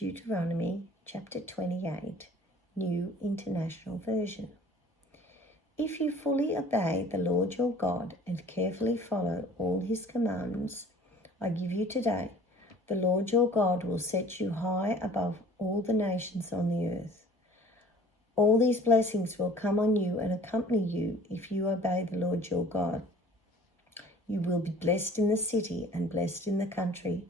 Deuteronomy chapter 28, New International Version. If you fully obey the Lord your God and carefully follow all his commands I give you today, the Lord your God will set you high above all the nations on the earth. All these blessings will come on you and accompany you if you obey the Lord your God. You will be blessed in the city and blessed in the country.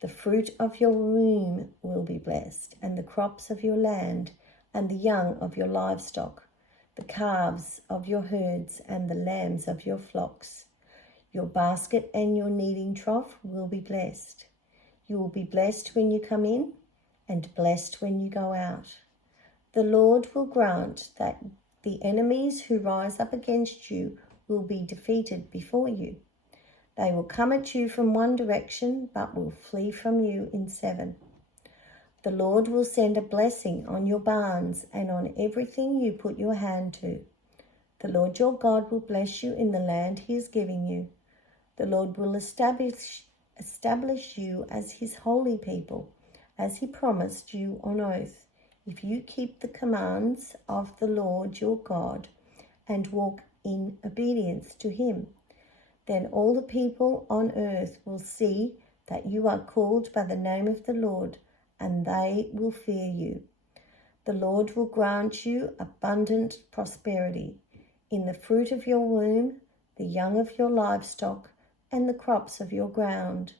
The fruit of your womb will be blessed, and the crops of your land, and the young of your livestock, the calves of your herds, and the lambs of your flocks. Your basket and your kneading trough will be blessed. You will be blessed when you come in, and blessed when you go out. The Lord will grant that the enemies who rise up against you will be defeated before you. They will come at you from one direction, but will flee from you in seven. The Lord will send a blessing on your barns and on everything you put your hand to. The Lord your God will bless you in the land he is giving you. The Lord will establish you as his holy people, as he promised you on oath, if you keep the commands of the Lord your God and walk in obedience to him. Then all the people on earth will see that you are called by the name of the Lord, and they will fear you. The Lord will grant you abundant prosperity in the fruit of your womb, the young of your livestock, and the crops of your ground,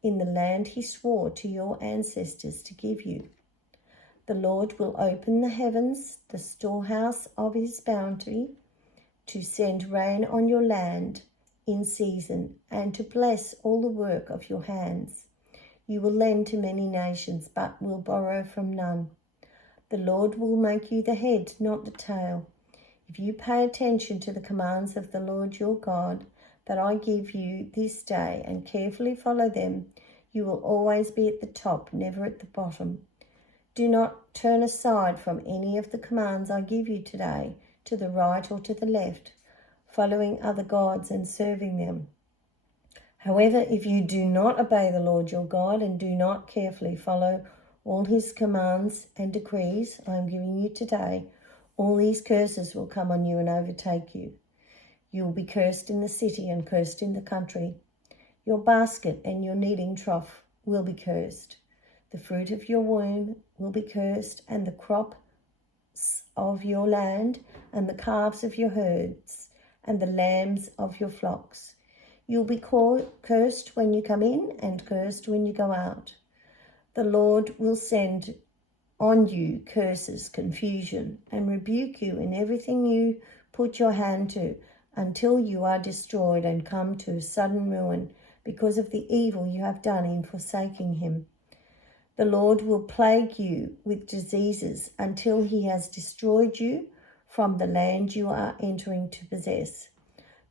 in the land he swore to your ancestors to give you. The Lord will open the heavens, the storehouse of his bounty, to send rain on your land in season, and to bless all the work of your hands. You will lend to many nations, but will borrow from none. The Lord will make you the head, not the tail. If you pay attention to the commands of the Lord your God that I give you this day and carefully follow them, you will always be at the top, never at the bottom. Do not turn aside from any of the commands I give you today, to the right or to the left, following other gods and serving them. However, if you do not obey the Lord your God and do not carefully follow all his commands and decrees I am giving you today, all these curses will come on you and overtake you. You will be cursed in the city and cursed in the country. Your basket and your kneading trough will be cursed. The fruit of your womb will be cursed, and the crops of your land, and the calves of your herds, and the lambs of your flocks. You'll be cursed when you come in and cursed when you go out. The Lord will send on you curses, confusion, and rebuke you in everything you put your hand to, until you are destroyed and come to sudden ruin because of the evil you have done in forsaking him. The Lord will plague you with diseases until he has destroyed you from the land you are entering to possess.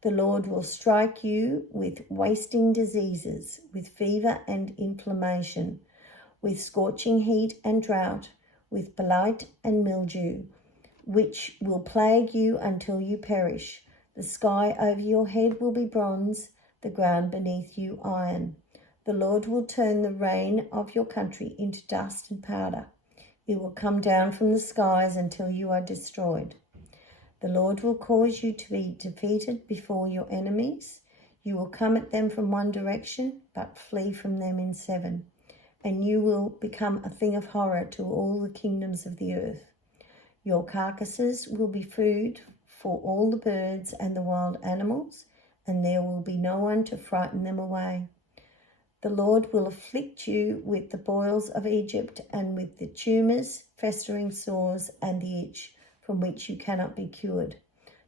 The Lord will strike you with wasting diseases, with fever and inflammation, with scorching heat and drought, with blight and mildew, which will plague you until you perish. The sky over your head will be bronze, the ground beneath you iron. The Lord will turn the rain of your country into dust and powder. It will come down from the skies until you are destroyed. The Lord will cause you to be defeated before your enemies. You will come at them from one direction, but flee from them in seven. And you will become a thing of horror to all the kingdoms of the earth. Your carcasses will be food for all the birds and the wild animals, and there will be no one to frighten them away. The Lord will afflict you with the boils of Egypt and with the tumors, festering sores, and the itch from which you cannot be cured.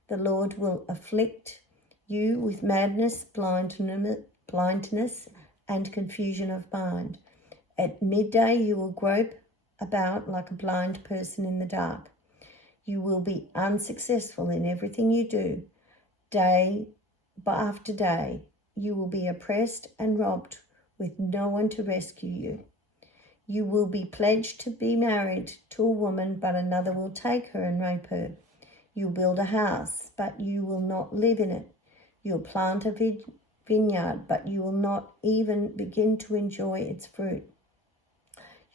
The Lord will afflict you with madness, blindness, and confusion of mind. At midday you will grope about like a blind person in the dark. You will be unsuccessful in everything you do. Day after day you will be oppressed and robbed, with no one to rescue you. You will be pledged to be married to a woman, but another will take her and rape her. You'll build a house, but you will not live in it. You'll plant a vineyard, but you will not even begin to enjoy its fruit.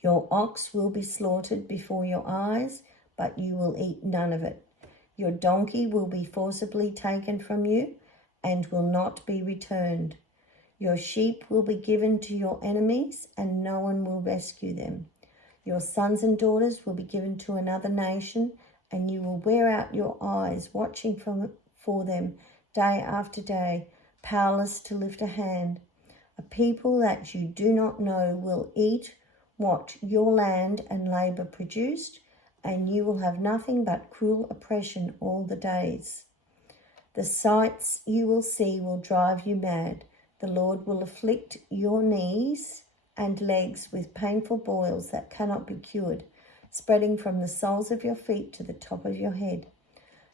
Your ox will be slaughtered before your eyes, but you will eat none of it. Your donkey will be forcibly taken from you and will not be returned. Your sheep will be given to your enemies, and no one will rescue them. Your sons and daughters will be given to another nation, and you will wear out your eyes watching for them day after day, powerless to lift a hand. A people that you do not know will eat what your land and labour produced, and you will have nothing but cruel oppression all the days. The sights you will see will drive you mad. The Lord will afflict your knees and legs with painful boils that cannot be cured, spreading from the soles of your feet to the top of your head.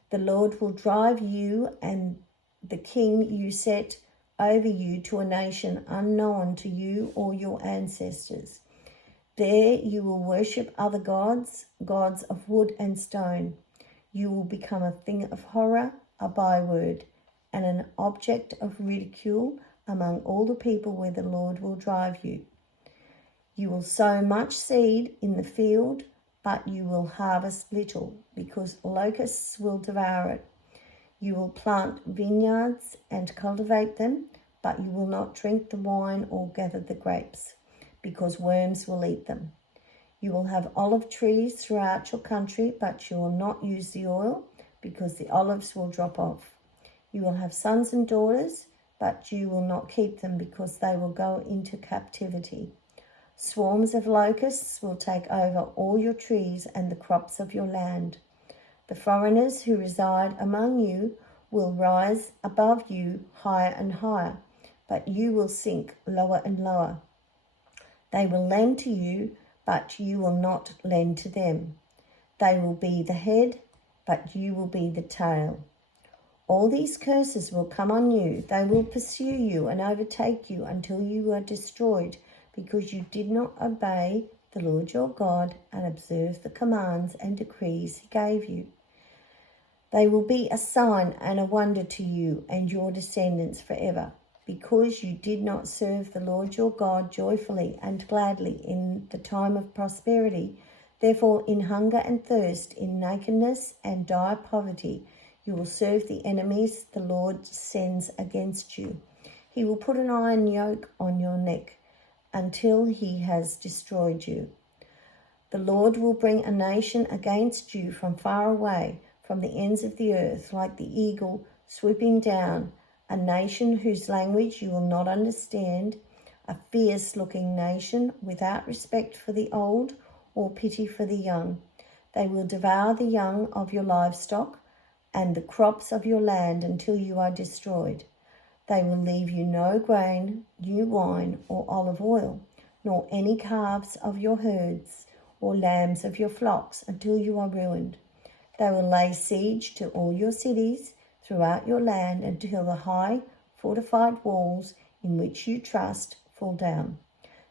The Lord will drive you and the king you set over you to a nation unknown to you or your ancestors. There you will worship other gods, gods of wood and stone. You will become a thing of horror, a byword, and an object of ridicule among all the people where the Lord will drive you. You will sow much seed in the field, but you will harvest little, because locusts will devour it. You will plant vineyards and cultivate them, but you will not drink the wine or gather the grapes, because worms will eat them. You will have olive trees throughout your country, but you will not use the oil, because the olives will drop off. You will have sons and daughters, but you will not keep them, because they will go into captivity. Swarms of locusts will take over all your trees and the crops of your land. The foreigners who reside among you will rise above you higher and higher, but you will sink lower and lower. They will lend to you, but you will not lend to them. They will be the head, but you will be the tail. All these curses will come on you. They will pursue you and overtake you until you are destroyed, because you did not obey the Lord your God and observe the commands and decrees he gave you. They will be a sign and a wonder to you and your descendants forever, because you did not serve the Lord your God joyfully and gladly in the time of prosperity. Therefore, in hunger and thirst, in nakedness and dire poverty, you will serve the enemies the Lord sends against you. He will put an iron yoke on your neck until he has destroyed you. The Lord will bring a nation against you from far away, from the ends of the earth, like the eagle swooping down, a nation whose language you will not understand, a fierce-looking nation without respect for the old or pity for the young. They will devour the young of your livestock and the crops of your land until you are destroyed. They will leave you no grain, new wine, or olive oil, nor any calves of your herds or lambs of your flocks until you are ruined. They will lay siege to all your cities throughout your land until the high fortified walls in which you trust fall down.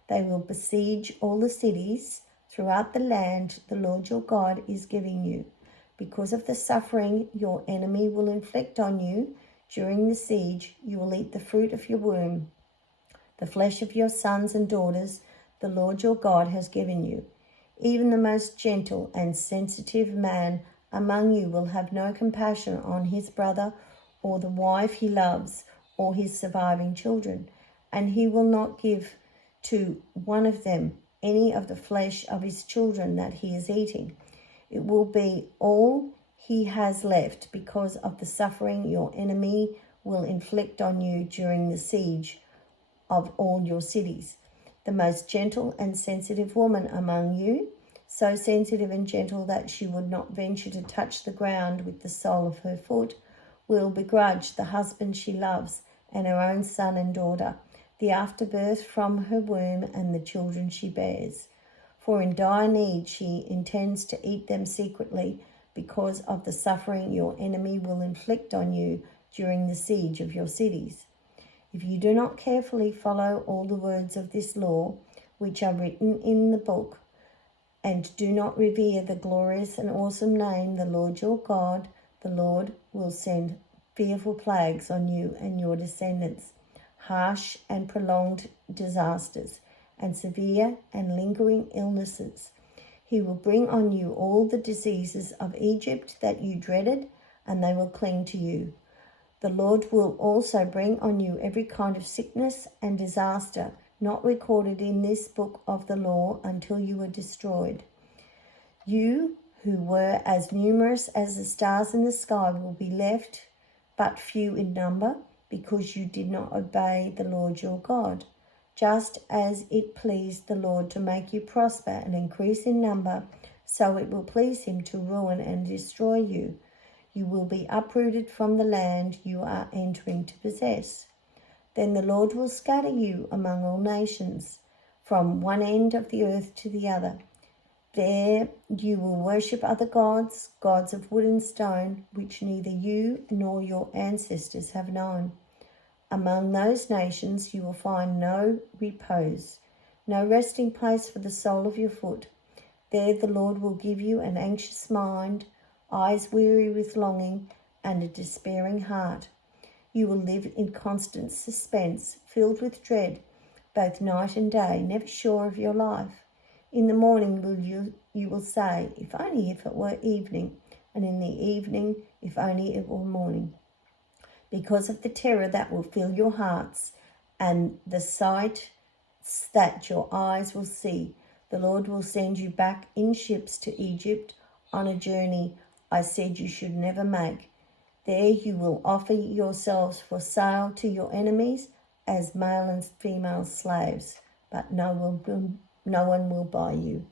They will besiege all the cities throughout the land the Lord your God is giving you. Because of the suffering your enemy will inflict on you during the siege, you will eat the fruit of your womb, the flesh of your sons and daughters the Lord your God has given you. Even the most gentle and sensitive man among you will have no compassion on his brother or the wife he loves or his surviving children, and he will not give to one of them any of the flesh of his children that he is eating. It will be all he has left because of the suffering your enemy will inflict on you during the siege of all your cities. The most gentle and sensitive woman among you, so sensitive and gentle that she would not venture to touch the ground with the sole of her foot, will begrudge the husband she loves and her own son and daughter, the afterbirth from her womb and the children she bears. For in dire need she intends to eat them secretly because of the suffering your enemy will inflict on you during the siege of your cities. If you do not carefully follow all the words of this law, which are written in the book, and do not revere the glorious and awesome name the Lord your God, the Lord will send fearful plagues on you and your descendants, harsh and prolonged disasters, and severe and lingering illnesses. He will bring on you all the diseases of Egypt that you dreaded, and they will cling to you. The Lord will also bring on you every kind of sickness and disaster not recorded in this book of the law until you are destroyed. You, who were as numerous as the stars in the sky, will be left but few in number, because you did not obey the Lord your God. Just as it pleased the Lord to make you prosper and increase in number, so it will please him to ruin and destroy you. You will be uprooted from the land you are entering to possess. Then the Lord will scatter you among all nations, from one end of the earth to the other. There you will worship other gods, gods of wood and stone, which neither you nor your ancestors have known. Among those nations you will find no repose, no resting place for the sole of your foot. There the Lord will give you an anxious mind, eyes weary with longing, and a despairing heart. You will live in constant suspense, filled with dread, both night and day, never sure of your life. In the morning you will say, if only if it were evening, and in the evening, if only it were morning. Because of the terror that will fill your hearts and the sight that your eyes will see, the Lord will send you back in ships to Egypt on a journey I said you should never make. There you will offer yourselves for sale to your enemies as male and female slaves, but no one will buy you.